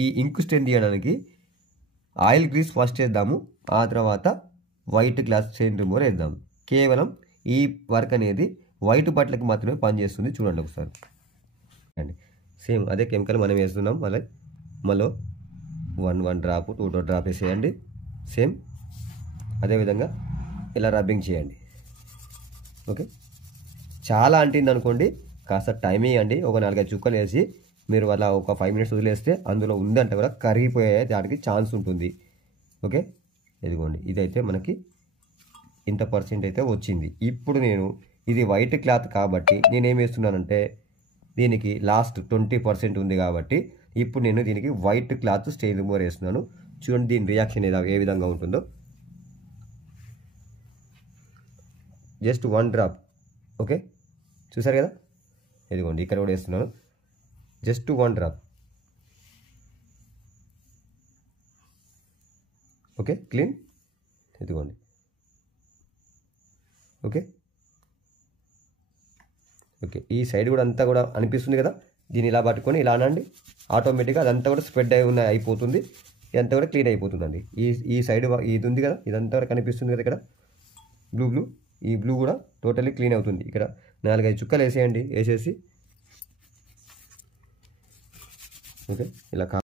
ఈ ఇంక్ స్టెయిన్ తీయడానికి oil grease first వేద్దాము, ఆ తర్వాత వైట్ గ్లాస్ స్టెయిన్ రిమూవర్ వేద్దాం. కేవలం ఈ వర్క్ అనేది వైట్ బట్టలకి మాత్రమే పనిచేస్తుంది. చూడండి ఒకసారి అండి. సేమ్ అదే కెమికల్ మనం వేస్తున్నాం. మళ్ళీ 1 డ్రాప్ 2 డ్రాప్ వేసేయండి. సేమ్ అదేవిధంగా ఇలా రబ్బింగ్ చేయండి. ఓకే, చాలా అంటింది అనుకోండి, కాస్త టైం ఇవ్వండి. ఒక 4-5 చుక్కలు వేసి మీరు అలా ఒక 5 మినిట్స్ వదిలేస్తే అందులో ఉందంటే కూడా కరిగిపోయే దానికి ఛాన్స్ ఉంటుంది. ఓకే, ఇదిగోండి, ఇదైతే మనకి ఇంత పర్సెంట్ అయితే వచ్చింది. ఇప్పుడు నేను ఇది వైట్ క్లాత్ కాబట్టి నేనేం వేస్తున్నానంటే దీనికి లాస్ట్ 20% ఉంది కాబట్టి ఇప్పుడు నేను దీనికి వైట్ క్లాత్ స్టెయిన్ రిమూవర్ వేస్తున్నాను. చూడండి దీని రియాక్షన్ ఏ విధంగా ఉంటుందో. Just 1 drop. ఓకే, చూసారు కదా, ఇదిగోండి ఇక్కడ కూడా వేస్తున్నాను. Just 1 drop. Okay, clean. ఇదిగోండి. ఓకే ఓకే, ఈ సైడ్ కూడా అంతా కూడా అనిపిస్తుంది కదా, దీన్ని ఇలా పట్టుకొని ఇలా అనండి, ఆటోమేటిక్గా అదంతా కూడా స్ప్రెడ్ అయిపోతుంది. ఇదంతా కూడా క్లీన్ అయిపోతుందండి. ఈ సైడ్ ఇది ఉంది కదా, ఇదంతా కూడా కనిపిస్తుంది కదా ఇక్కడ బ్లూ, ఈ బ్లూ కూడా టోటల్లీ క్లీన్ అవుతుంది. ఇక్కడ 4-5 చుక్కలు వేసేయండి. వేసేసి ఓకే ఇలా